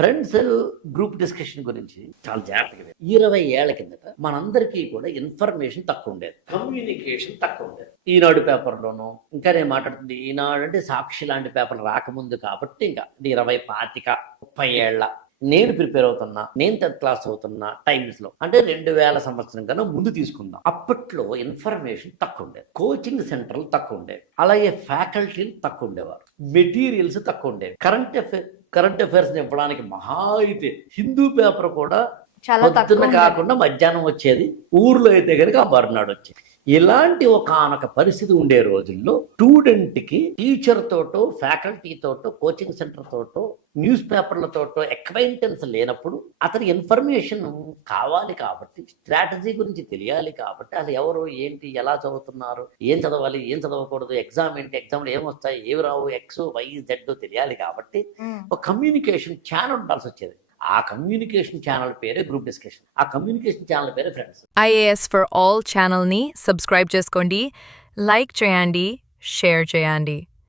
Friends group discussion గురించి చాలా జాగ్రత్తగా 20 ఏళ్ల కిందట మనందరికీ కూడా ఇన్ఫర్మేషన్ తక్కువ ఉండేది, కమ్యూనికేషన్ తక్కువ ఉండేది. ఈనాడు పేపర్లోనూ, ఇంకా నేను మాట్లాడుతుంది ఈనాడు అంటే సాక్షి లాంటి పేపర్లు రాకముందు కాబట్టి, ఇంకా 20, 25, 30 ఏళ్ల నేను ప్రిపేర్ అవుతున్నా, నేను 10th క్లాస్ అవుతున్నా టైమ్స్ లో, అంటే 2000 సంవత్సరం కన్నా ముందు తీసుకుందాం. అప్పట్లో ఇన్ఫర్మేషన్ తక్కువ ఉండేది, కోచింగ్ సెంటర్లు తక్కువ ఉండేవి, అలాగే ఫ్యాకల్టీలు తక్కువ ఉండేవారు, మెటీరియల్స్ తక్కువ ఉండేవి. కరెంట్ అఫైర్స్ ఇవ్వడానికి మహా అయితే హిందూ పేపర్ కూడా పొద్దున్న కాకుండా మధ్యాహ్నం వచ్చేది, ఊర్లో అయితే కనుక మరునాడు వచ్చేది. ఇలాంటి ఒకానొక పరిస్థితి ఉండే రోజుల్లో స్టూడెంట్కి టీచర్ తోటో, ఫ్యాకల్టీ తోటో, కోచింగ్ సెంటర్ తోటో, న్యూస్ పేపర్లతోటో అక్వైంటెన్స్ లేనప్పుడు అతని ఇన్ఫర్మేషన్ కావాలి కాబట్టి, స్ట్రాటజీ గురించి తెలియాలి కాబట్టి, అది ఎవరు ఏంటి, ఎలా చదువుతున్నారు, ఏం చదవాలి, ఏం చదవకూడదు, ఎగ్జామ్ ఏంటి, ఎగ్జామ్లో ఏమొస్తాయి, ఏవి రావు, X, Y, Z తెలియాలి కాబట్టి ఒక కమ్యూనికేషన్ ఛానల్ ఉండాల్సి వచ్చేది. ఆ కమ్యూనికేషన్ ఛానల్ పేరే గ్రూప్ డిస్కషన్, ఆ కమ్యూనికేషన్ ఛానల్ పేరే ఫ్రెండ్స్. IAS for All ఛానల్ని సబ్స్క్రైబ్ చేసుకోండి, లైక్ చేయండి, షేర్ చేయండి.